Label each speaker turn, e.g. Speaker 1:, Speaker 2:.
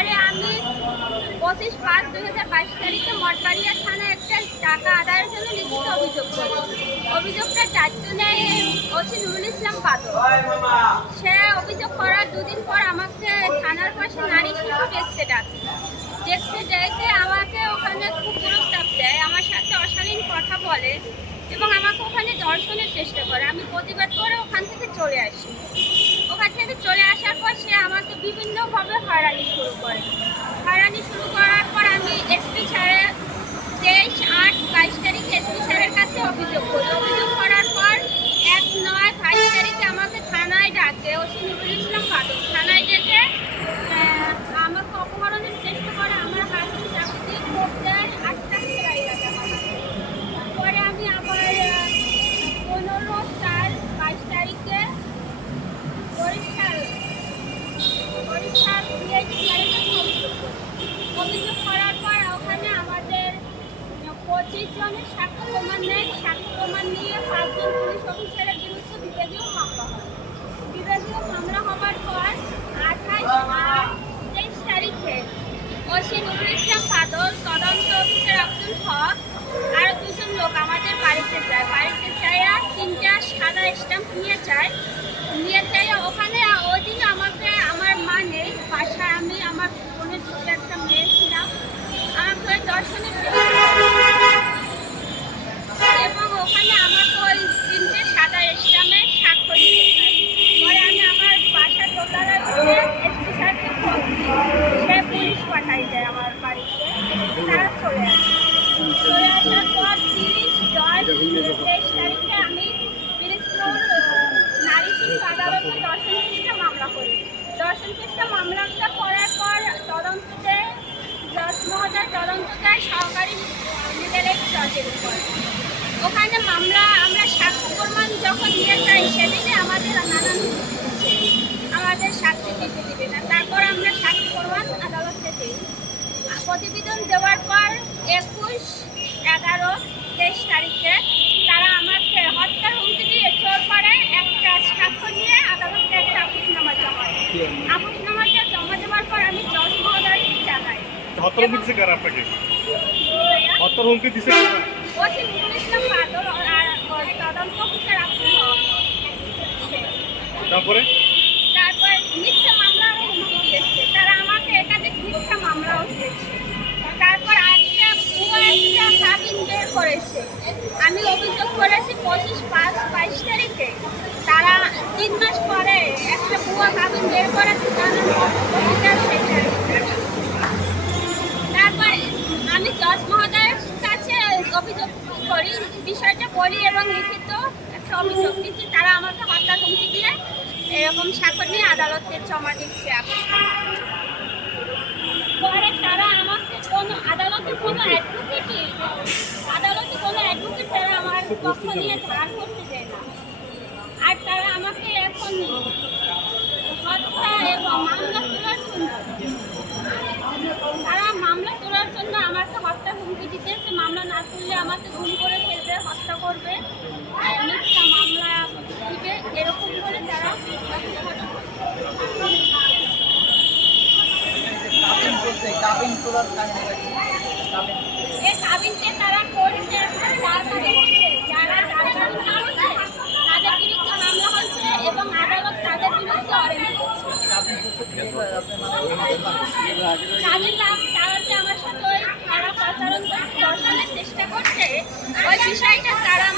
Speaker 1: পরে আমি পঁচিশ পাঁচ দুই হাজার বাইশ তারিখে মঠবাড়িয়া থানায় একটা টাকা আদায়ের জন্য লিখিত অভিযোগ করি। অভিযোগটা দায়িত্ব নেয় ওসি নুরুল ইসলাম বাদল। সে অভিযোগ করার দুদিন পর আমাকে থানার পাশে নারী শিশু দেখতে ডাকে। দেখতে যেতে আমাকে ওখানে খুব প্রস্তাব দেয়, আমার সাথে অশালীন কথা বলে এবং আমাকে ওখানে দর্শনের চেষ্টা করে। আমি প্রতিবাদ করে ওখান থেকে চলে আসি। ওখান থেকে চলে আসার পর সে আমাকে বিভিন্নভাবে হয়রানি শুরু করে। হয়রানি শুরু করার পর আমি এসপি স্যারের তেইশ আট বাইশ তারিখে এসপি স্যারের কাছে অভিযোগ করি অভিযোগ করার পর এক নয় বাইশ তারিখে আমাকে থানায় ডাকে ওসি নুরুল ইসলাম বাদল থানায় ডেকে আহ, আমাকে অপহরণের চেষ্টা করে আমার হাতে চাকরি করতে আটটা সেলাই লাগা হয় পরে আমি আবার পনেরো চার বাইশ তারিখে বরিশাল বরিশাল PhD ম্যারেজে অভিযোগ করি। অভিযোগ করার পর ওখানে আমাদের আব্দুল হক আর দুজন লোক আমাদের বাড়িতে যায়। বাড়িতে আর তিনটা সাদা স্ট্যাম্প নিয়ে যায়। নিয়ে যাই ওখানে ওই আমাকে, আমার মা নেই। বাসায় আমি, আমার বোনের ছোট একটা মেয়ে ছিলাম। আমাকে দর্শনের চেষ্টা করে। এবং ওখানে আমাকে ওই তিনটে সাদা স্ট্যাম্পে স্বাক্ষর নিয়ে যায় পরে আমি আমার বাসার দোতলায় উঠে এসপি স্যারকে ফোন দিই সে পুলিশ পাঠাই দেয় আমার বাড়িতে তারা চলে আসে চলে আসার পর তিরিশ দশ তেইশ ওখানে মামলা, আমরা সাক্ষ্য প্রমাণ যখন নিয়ে যাই সেদিনে আমাদের নানান আমাদের সাক্ষী দিতে দিবে না। তারপর আমরা সাক্ষী প্রমাণ আদালতে দিই। প্রতিবেদন দেওয়ার পর একুশ এগারো তেইশ তারিখে তারা আমাকে হত্যার হুমকি দিয়ে চোর করে একটা সাক্ষ্য নিয়ে আদালতে একটা আপুসনামা জমা আপুসনামাটা জমা দেওয়ার পর আমি জজ মহোদয় জানাই
Speaker 2: হত্যার হুমকি দিছে কারা আপনাকে? হত্যার হুমকি দিছে
Speaker 1: ওসি নুরুল ইসলাম বাদল আর তদন্ত অফিসার আব্দুল
Speaker 2: তারপরে
Speaker 1: তারপর? করেছে। আমি অভিযোগ করেছি পঁচিশ পাঁচ বাইশ তারিখে। তারা তিন মাস পরে একটা ভুয়া কাবিন বের করে তারপর আমি জজ মহোদয়ের কাছে অভিযোগ করি, বিষয়টা বলি এবং লিখিত একটা অভিযোগ দিচ্ছি তারা আমাকে হত্যা হুমকি দিয়ে এরকম স্বাক্ষর নিয়ে আদালতে জমা দিচ্ছে পরে তারা আমাকে কোনো, আদালতে কোনো অ্যাডভোকেটই আমার নিয়ে ধার করতে দেয় না। আর তারা আমাকে এখন হত্যা এবং মামলা তারা মামলা তোলার জন্য আমাকে হত্যা হুমকি দিতেছে মামলা না তুললে আমাকে গুম করে ফেলবে হত্যা করবে। মিথ্যা মামলা কাবিনকে তারা করছে বিরুদ্ধে যারা আবেদন করেছে তাদের বিরুদ্ধে মামলা হচ্ছে এবং আদালত তাদের বিরুদ্ধে অরেঞ্জ করছে
Speaker 3: কাবিন করছে কীভাবে আপনি মানে
Speaker 1: তারা যে আমার সাথে ওই খারাপ আচরণ দর্শনের চেষ্টা করছে ওই বিষয়টা তারা